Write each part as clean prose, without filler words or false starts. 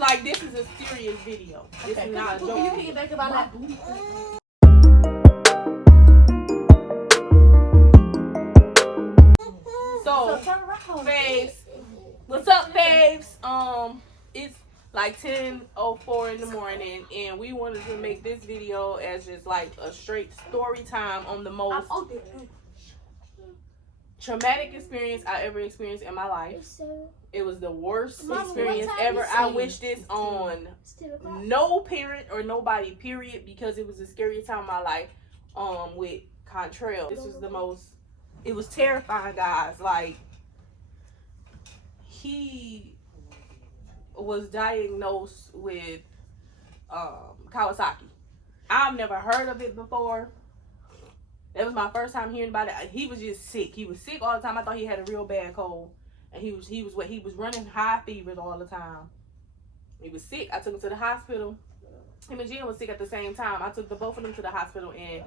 like, this is a serious video. This is not a joke. Can you think back about that? So, Faves, what's up, Faves? It's like 10:04 in the morning, and we wanted to make this video as just like a straight story time on the most traumatic experience I ever experienced in my life. It was the worst experience ever. I wish this on no parent or nobody, period, because it was the scariest time of my life. With Contrail, this was the most. It was terrifying, guys. Like, he was diagnosed with Kawasaki. I've never heard of it before. That was my first time hearing about it. He was just sick. He was sick all the time. I thought he had a real bad cold, and he was running high fevers all the time. He was sick. I took him to the hospital. Him and Jen was sick at the same time. I took both of them to the hospital, and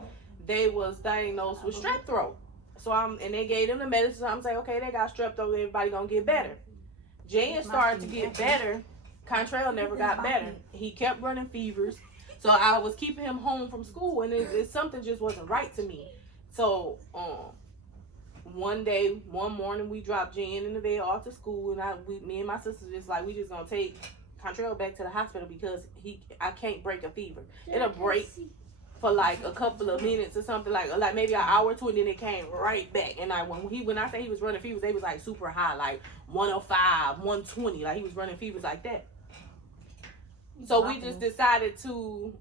they was diagnosed with strep throat. So and they gave them the medicine. So I'm saying, okay, they got strep throat. Everybody gonna get better. Jan started to get better. Contrail never got better. He kept running fevers. So I was keeping him home from school, and it something just wasn't right to me. So one morning, we dropped Jan in the bed off to school, and me and my sister just like, we just gonna take Contrail back to the hospital because I can't break a fever. It'll break for like a couple of minutes or something, like maybe an hour or two, and then it came right back. And when I say he was running fevers, they was like super high, like 105, 120, like he was running fevers like that. So we just decided to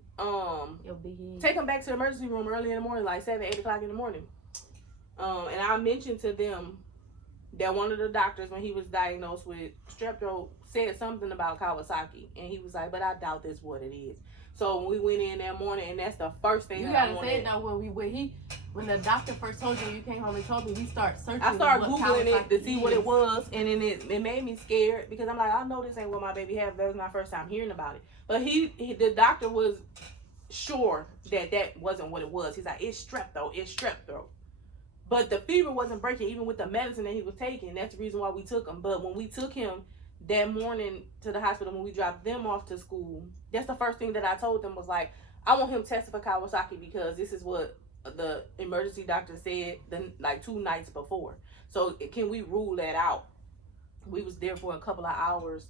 take him back to the emergency room early in the morning, like 7, 8 o'clock in the morning. And I mentioned to them that one of the doctors, when he was diagnosed with strep throat, said something about Kawasaki, and he was like, "But I doubt that's what it is." So when we went in that morning, and that's the first thing you gotta say it though. When the doctor first told you came home and told me, we start searching. I started Googling it to see what it was, and then it made me scared because I'm like, I know this ain't what my baby has. That was my first time hearing about it. But the doctor was sure that wasn't what it was. He's like, it's strep throat. It's strep throat. But the fever wasn't breaking even with the medicine that he was taking. That's the reason why we took him. But when we took him that morning to the hospital, when we dropped them off to school, that's the first thing that I told them was like, I want him tested for Kawasaki because this is what the emergency doctor said like 2 nights before. So can we rule that out? We was there for a couple of hours,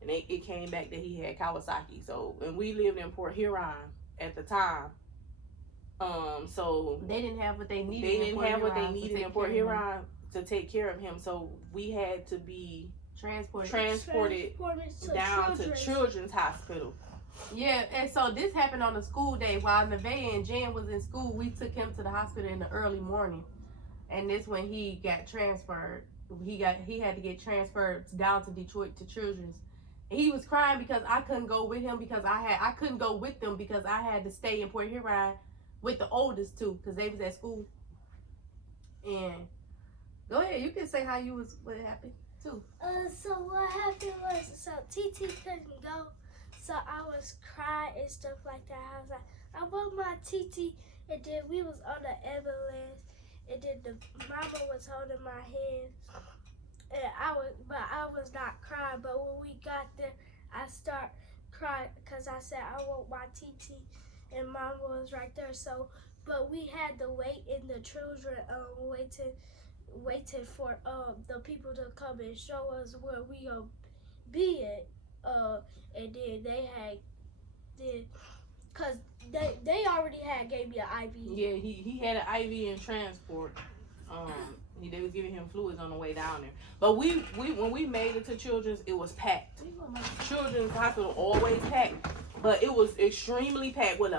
and it came back that he had Kawasaki. So, and we lived in Port Huron at the time. So they didn't have what they needed. They didn't have what they needed in Port Huron to take care of him. So we had to be transported down to Children's Hospital. Yeah, and so this happened on a school day while Nevaeh and Jan was in school. We took him to the hospital in the early morning, and this when he got transferred. He had to get transferred down to Detroit to Children's. And he was crying because I couldn't go with him because I couldn't go with them because I had to stay in Port Huron with the oldest two because they was at school. And go ahead, you can say how what happened too. So what happened was, so TT couldn't go, so I was crying and stuff like that. I was like, I want my TT, and then we was on the ambulance, and then the mama was holding my hand, and I was not crying. But when we got there, I start crying because I said I want my TT, and mama was right there. So, but we had to wait in the children waiting for the people to come and show us where we gonna be at, and then cause they already gave me an IV. Yeah, he had an IV in transport. They was giving him fluids on the way down there. But when we made it to Children's, it was packed. Children's Hospital always packed, but it was extremely packed with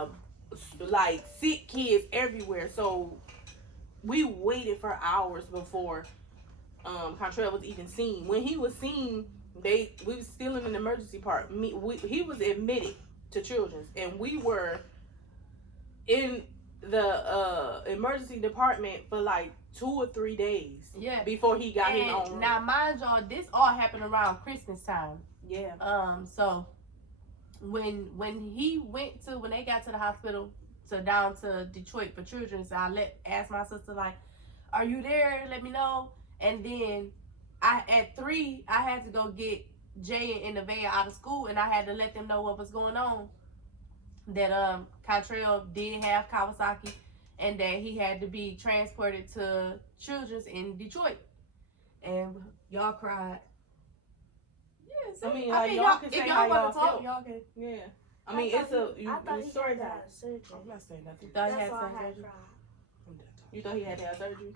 like sick kids everywhere. So we waited for hours before Contrail was even seen. When he was seen, we was still in an emergency part. He was admitted to Children's, and we were in the emergency department for like 2 or 3 days. Yeah. Before he got his own room. Now, mind y'all, this all happened around Christmas time. Yeah. So when they got to the hospital down to Detroit for Children's, so I asked my sister, like, are you there? Let me know. And then at 3, I had to go get Jay and Nevaeh out of school, and I had to let them know what was going on. That Contrail did have Kawasaki, and that he had to be transported to Children's in Detroit. And y'all cried. Yeah, so, I mean, like, y'all can say if how y'all want y'all to talk, feel. y'all can. Yeah. I mean, I thought he story had time. surgery. I'm not saying nothing. Thought he That's had why I some had surgery. cried. You thought he had to have surgery?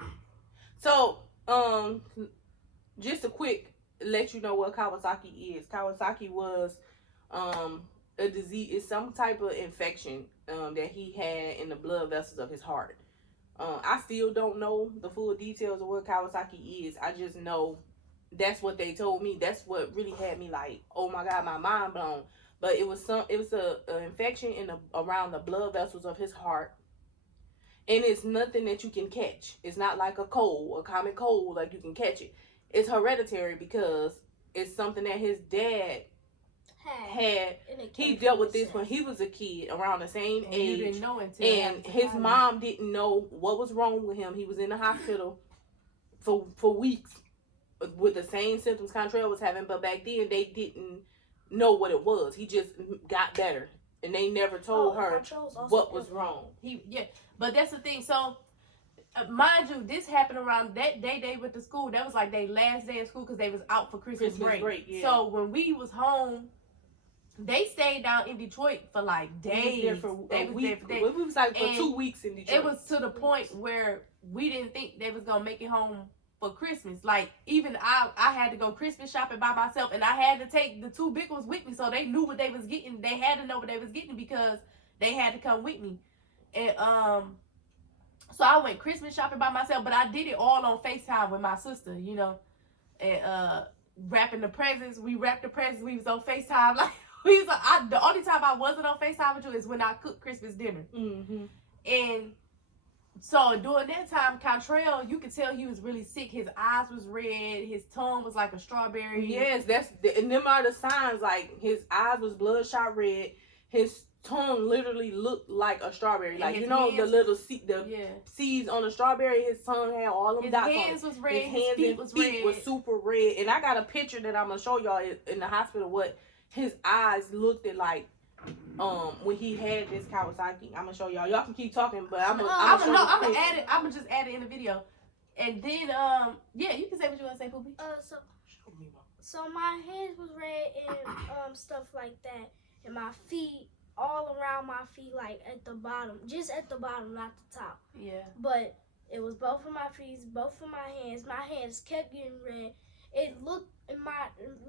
So, just a quick let you know what Kawasaki is. Kawasaki was a disease. It's some type of infection that he had in the blood vessels of his heart. I still don't know the full details of what Kawasaki is. I just know that's what they told me. That's what really had me like, oh my God, my mind blown. But it was a infection around the blood vessels of his heart. And it's nothing that you can catch. It's not like a cold, a common cold, like you can catch it. It's hereditary because it's something that his dad had. He dealt with this when he was a kid, around the same age. You didn't know until and his mom didn't know what was wrong with him. He was in the hospital for weeks with the same symptoms Contrail was having, but back then they didn't know what it was. He just got better, and they never told her what was wrong. But that's the thing. So, mind you, this happened around that day they went to school. That was like their last day of school because they was out for Christmas break. Yeah. So when we was home, they stayed down in Detroit for like days. We was there for a week. We was like for 2 weeks in Detroit. It was to the point where we didn't think they was gonna make it home for Christmas. Like, even I had to go Christmas shopping by myself, and I had to take the 2 big ones with me so they knew what they was getting. They had to know what they was getting because they had to come with me. And so I went Christmas shopping by myself, but I did it all on FaceTime with my sister, you know, and wrapping the presents. We wrapped the presents. We was on FaceTime. Like, the only time I wasn't on FaceTime with you is when I cooked Christmas dinner. Mm-hmm. And so during that time, Contrail, you could tell he was really sick. His eyes was red. His tongue was like a strawberry. Yes, and them are the signs. Like, his eyes was bloodshot red. His tongue literally looked like a strawberry. And like, you know, the little seeds on the strawberry. His tongue had all them dots on it. His hands was red. His feet was super red. And I got a picture that I'm gonna show y'all in the hospital what his eyes looked at like when he had this Kawasaki. I'm gonna show y'all. Y'all can keep talking, but I'm gonna add it. I'm gonna just add it in the video. And then yeah, you can say what you want to say, Poopy. So my hands was red and stuff like that, and my feet all around my feet, like at the bottom, just at the bottom, not the top. Yeah. But it was both of my feet, both of my hands. My hands kept getting red. It looked in my,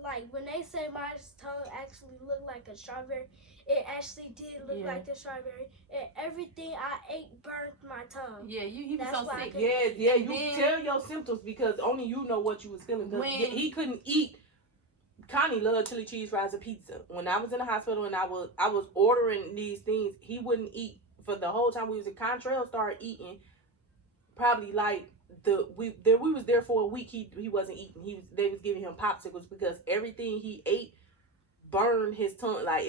like, when they say my tongue actually looked like a strawberry, it actually did look like the strawberry. And everything I ate burnt my tongue. Yeah, he was so sick. Yeah, you tell your symptoms because only you know what you was feeling. Because he couldn't eat. Connie loved chili cheese fries and pizza. When I was in the hospital and I was ordering these things, he wouldn't eat for the whole time we was at Contrail. Started eating probably like we was there for a week. He wasn't eating. They was giving him popsicles because everything he ate burned his tongue. Like,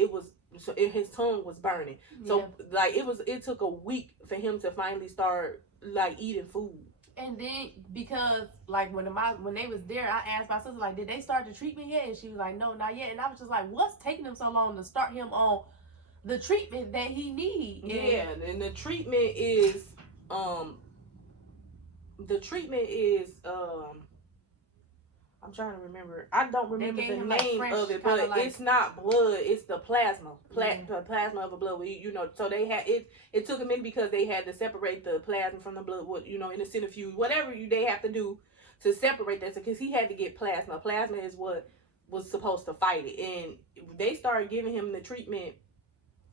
his tongue was burning. So like it took a week for him to finally start like eating food. And then, because, like, when they was there, I asked my sister, like, did they start the treatment yet? And she was like, no, not yet. And I was just like, what's taking them so long to start him on the treatment that he needs? Yeah, and the treatment is, I'm trying to remember. I don't remember the name of it, but it's not blood. It's the plasma. The plasma of the blood. You know, so they had it. It took a minute because they had to separate the plasma from the blood. You know, in the centrifuge, whatever they have to do to separate that. Because he had to get plasma. Plasma is what was supposed to fight it, and they started giving him the treatment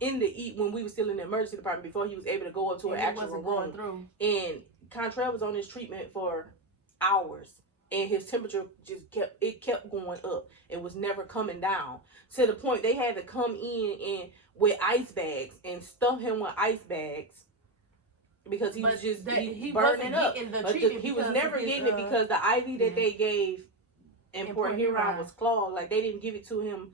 when we were still in the emergency department before he was able to go up to an actual room. And Contrail was on this treatment for hours. And his temperature just kept going up. It was never coming down. To the point they had to come in and with ice bags and stuff him with ice bags because he was just burning up. He was never getting it because the IV that they gave in Port Huron was clogged. Like, they didn't give it to him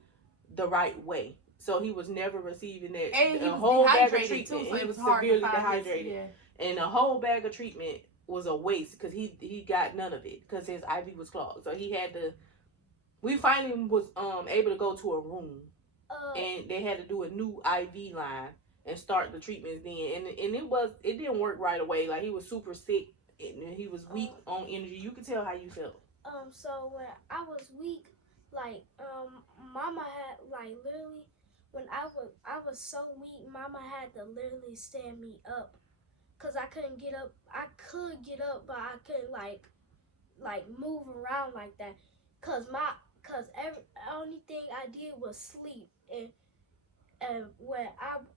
the right way. So he was never receiving that. And a whole bag of treatment. Too, so he was hard severely dehydrated. And a whole bag of treatment was a waste because he got none of it because his IV was clogged. So he had to we finally was able to go to a room, Uh, and they had to do a new IV line and start the treatments then, and it didn't work right away. Like, he was super sick and he was weak on energy. You could tell how you felt. So when I was weak, like, Mama had, like, literally, when I was so weak, Mama had to literally stand me up, cause I couldn't get up. I could get up, but I couldn't like move around like that, cause every only thing I did was sleep, and when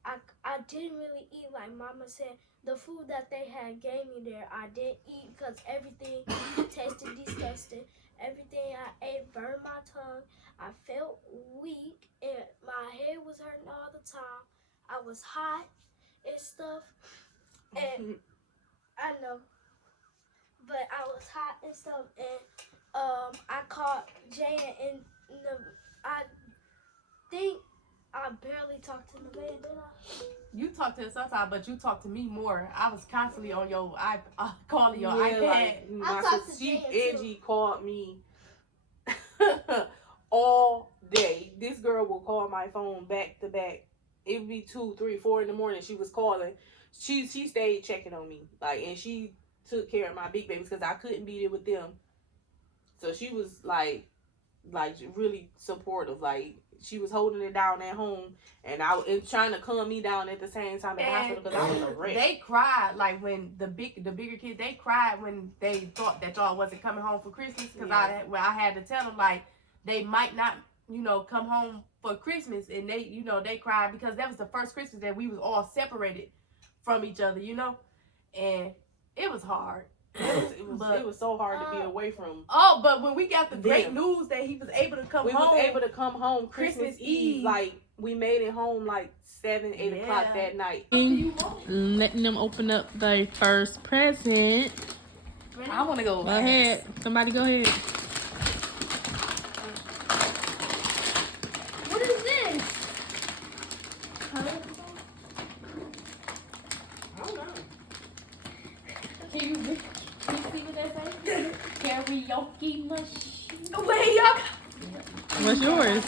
I didn't really eat, like Mama said, the food that they had gave me there, I didn't eat, cause everything tasted disgusting. Everything I ate burned my tongue. I felt weak, and my head was hurting all the time. I was hot and stuff, and I know, but I was hot and stuff, and I caught Jay, and I think I barely talked to the man, did I? You talk to us sometimes, but you talk to me more. I was constantly on your calling your iPad. Like, I talked to Jan, too. Angie called me all day. This girl will call my phone back to back. It would be 2, 3, 4 in the morning. She was calling. She stayed checking on me, like, and she took care of my big babies because I couldn't be there with them. So she was like really supportive. Like, she was holding it down at home, and trying to calm me down at the same time at the hospital because I was a wreck. They cried, like, when the bigger kids, they cried when they thought that y'all wasn't coming home for Christmas, because I had to tell them, like, they might not, come home for Christmas, and they cried because that was the first Christmas that we was all separated from each other, and it was hard. It was so hard to be away from. Oh, but when we got the great news that he was able to come home. We was able to come home Christmas Eve. Like, we made it home like 7, 8 o'clock that night. Letting them open up their first present. I want to go. Go ahead. Somebody go ahead. What is this? I don't know. Can you see what that says? Karaoke machine. Wait, y'all. What's yours?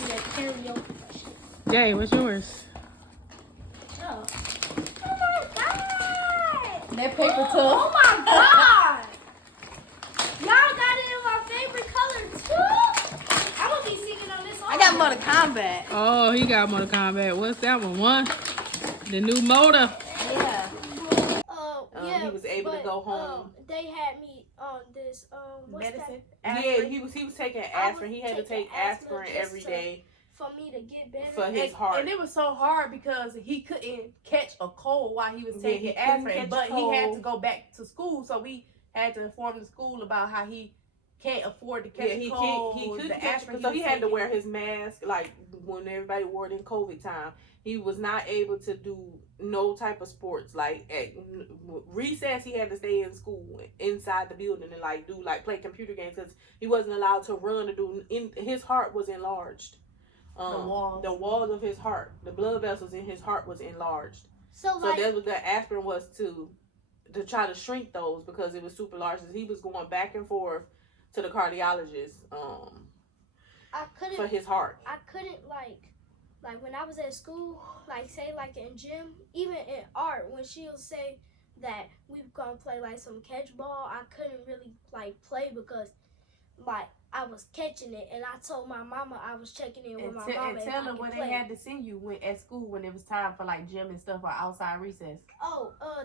Jay, what's yours? Oh my God! That paper tub. Oh my God! Y'all got it in my favorite color too. I'm gonna be singing on this. I got Mortal Kombat. Oh, he got Mortal Kombat. What's that one? The new motor. Yeah. Yeah. He was able to go home. They had me on this what's Medicine. that? Yeah, he was taking aspirin. He had to take aspirin every day for me to get better. for his heart. And it was so hard because he couldn't catch a cold while he was taking he couldn't aspirin, catch but a he had cold. to go back to school, so we had to inform the school about how he can't afford to catch a cold. He couldn't the catch aspirin it, so he had to taking. wear his mask. Like, when everybody wore it in COVID time, he was not able to do no type of sports. Like, at recess, he had to stay in school inside the building and play computer games because he wasn't allowed to run or do. His heart was enlarged. The walls of his heart, the blood vessels in his heart was enlarged. So that was the aspirin was to try to shrink those because it was super large. He was going back and forth to the cardiologist for his heart. I couldn't like when I was at school, say in gym, even in art, when she'll say that we were gonna play some catch ball, I couldn't really play because I was catching it, and I told my mama I was checking in with my mama. And tell them where they had to send you at school when it was time for gym and stuff or outside recess.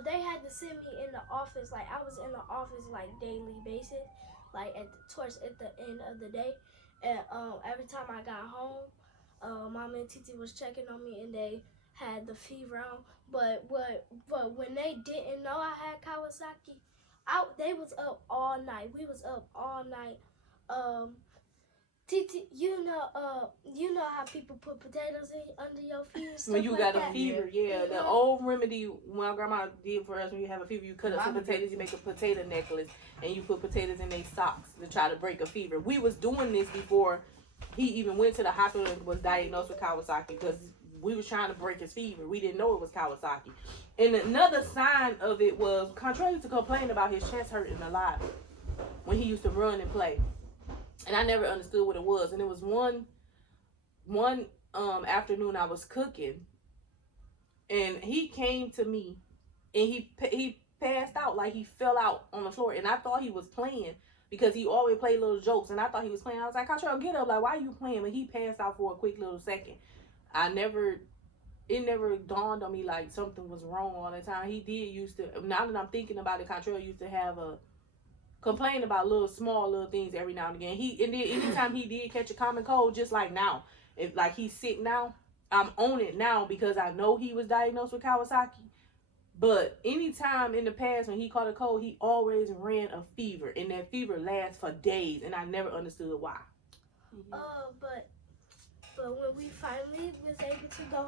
They had to send me in the office. I was in the office daily basis, towards at the end of the day, and every time I got home, Mama and Titi was checking on me, and they had the fever on. But when they didn't know I had Kawasaki, they was up all night. We was up all night. Titi, you know how people put potatoes under your feet and stuff When you got a that? fever, yeah. The old remedy my grandma did for us when you have a fever, you cut up some potatoes, you make a potato necklace, and you put potatoes in their socks to try to break a fever. We was doing this before he even went to the hospital and was diagnosed with Kawasaki because we was trying to break his fever. We didn't know it was Kawasaki. And another sign of it was Contrail used to complain about his chest hurting a lot when he used to run and play. and I never understood what it was. And it was one afternoon I was cooking, and he came to me, and he passed out, like he fell out on the floor, and I thought he was playing because he always played little jokes, and I thought he was playing. I was like, Contrail, get up, like, why are you playing? But he passed out for a quick little second. It never dawned on me like something was wrong all the time. He did used to, now that I'm thinking about it, Contrail used to have a complain about little things every now and again. And then anytime he did catch a common cold, just like now, if like he's sick now, I'm on it now because I know he was diagnosed with Kawasaki. But anytime in the past when he caught a cold, he always ran a fever, and that fever lasts for days, and I never understood why. But when we finally was able to go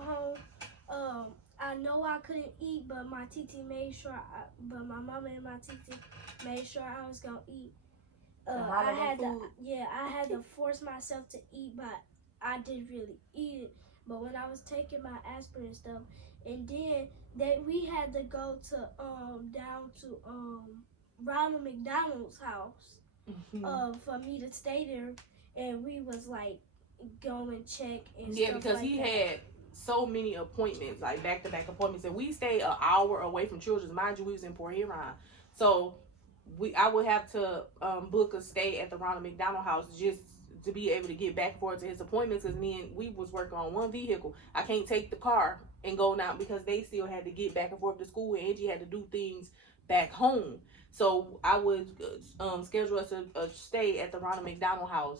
home, I know I couldn't eat, but my TT made sure. But my mama and my TT made sure I was gonna eat. I had to force myself to eat, but I didn't really eat it. But when I was taking my aspirin and stuff, and then we had to go to down to Ronald McDonald's house for me to stay there, and we was like go and check and stuff because like he that. had so many appointments, like back-to-back appointments, and we stayed an hour away from Children's. Mind you, we was in Port Huron, so I would have to book a stay at the Ronald McDonald house just to be able to get back and forth to his appointments. Because then we was working on one vehicle. I can't take the car and go now because they still had to get back and forth to school, and Angie had to do things back home. So I would schedule us a stay at the Ronald McDonald house,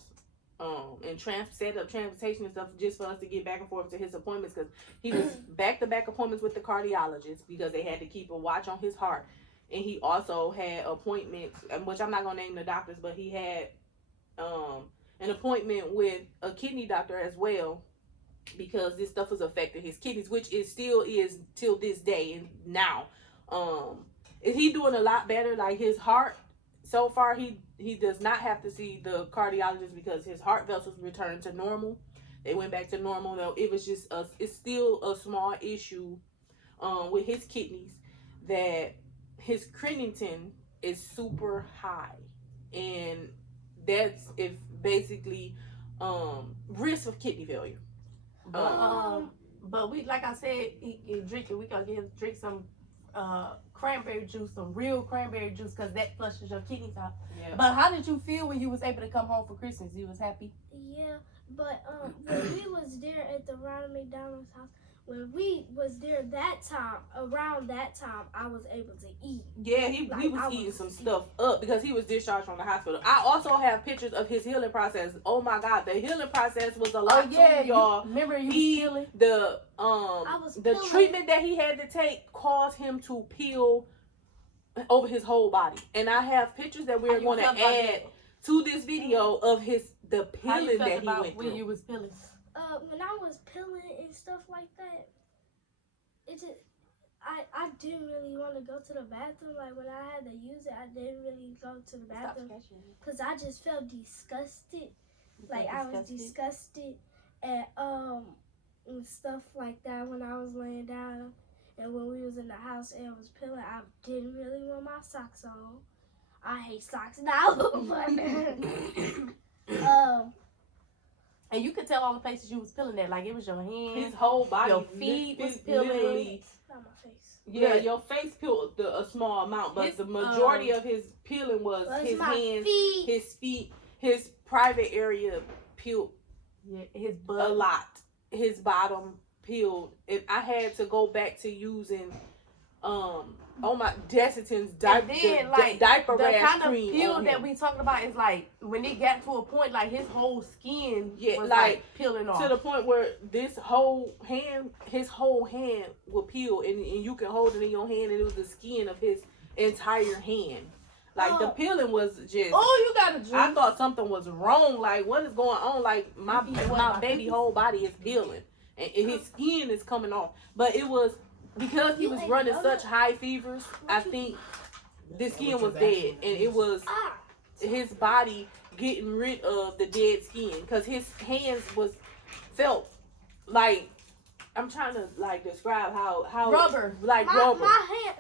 and set up transportation and stuff just for us to get back and forth to his appointments, because he was back-to-back appointments with the cardiologist because they had to keep a watch on his heart. And he also had appointments, which I'm not going to name the doctors, but he had an appointment with a kidney doctor as well, because this stuff was affecting his kidneys, which it still is till this day. And now is he doing a lot better? Like his heart, so far he does not have to see the cardiologist because his heart vessels returned to normal. They went back to normal, though it was just it's still a small issue with his kidneys, that his creatinine is super high, and that's basically risk of kidney failure. But we, like I said, he drink it. We gotta drink some cranberry juice, some real cranberry juice, because that flushes your kidneys out. Yeah. But how did you feel when you was able to come home for Christmas? You was happy? Yeah, but when we was there at the Ronald McDonald's house, when we was there around that time, I was able to eat. Yeah, he was eating some stuff up because he was discharged from the hospital. I also have pictures of his healing process. Oh my God, the healing process was a lot too, y'all. Remember you was peeling? The treatment that he had to take caused him to peel over his whole body. And I have pictures that we're going to add to this video of the peeling that he went when through. you was peeling? When I was peeling and stuff like that, I didn't really want to go to the bathroom. Like when I had to use it, I didn't really go to the bathroom because I just felt disgusted. Like I was disgusted and stuff like that when I was laying down, and when we was in the house and I was peeling, I didn't really want my socks on. I hate socks now, but and you could tell all the places you was peeling at, like it was your hands, his whole body, your feet was peeling. Not my face. Yeah, your face peeled a small amount, but the majority of his peeling was his hands, his feet, his private area peeled. Yeah, his butt a lot. His bottom peeled, and I had to go back to using Desitin's diaper rash kind of cream peel on that him. we talking about is like when it got to a point like his whole skin was like peeling off to the point where his whole hand will peel, and you can hold it in your hand, and it was the skin of his entire hand. Like the peeling was just. Oh, you got a juice. I thought something was wrong. Like what is going on? Like my baby whole body is peeling, and his skin is coming off. But it was because he was running such high fevers. I think the skin was dead, and it was his body getting rid of the dead skin, because his hands felt like. I'm trying to like describe how rubber, like rubber.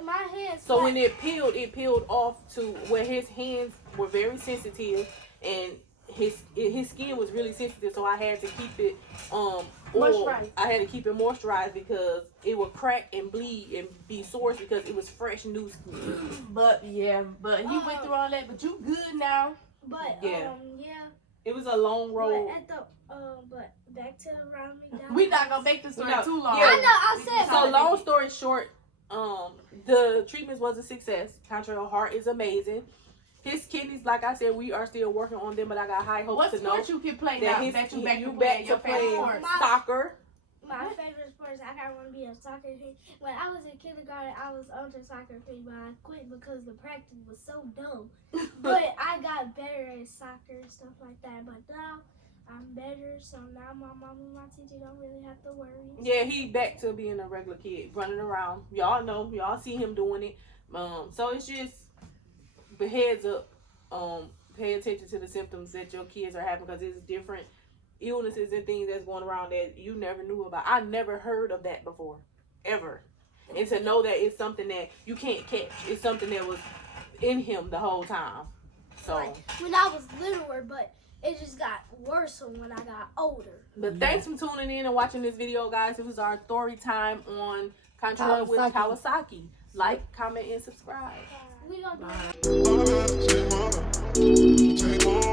My hands. So when it peeled off to where his hands were very sensitive, and his skin was really sensitive, so I had to keep it oil. Moisturized. I had to keep it moisturized because it would crack and bleed and be sore because it was fresh new skin. But he went through all that. But you good now? But Yeah. yeah. It was a long road. But at the but back to around me down. We not gonna make this story too long. Yeah. I know. I said. So long story short, the treatments was a success. Contrail heart is amazing. His kidneys, like I said, we are still working on them, but I got high hopes What to know sport you can play that now? his, That you back back to to your favorite play sport. soccer. My favorite sport is I want to be a soccer team. When I was in kindergarten, I was on the soccer team, but I quit because the practice was so dumb. But I got better at soccer and stuff like that. But now I'm better, so now my mom and my teacher don't really have to worry. Yeah, he back to being a regular kid, running around. Y'all know, y'all see him doing it. So it's just, but heads up, pay attention to the symptoms that your kids are having because it's different illnesses and things that's going around that you never knew about. I never heard of that before, ever. And to know that it's something that you can't catch. It's something that was in him the whole time. So, Like when I was littler, but it just got worse when I got older. but thanks for tuning in and watching this video, guys. It was our story time on Contrail with Kawasaki. Like, comment, and subscribe. We gonna do Take over.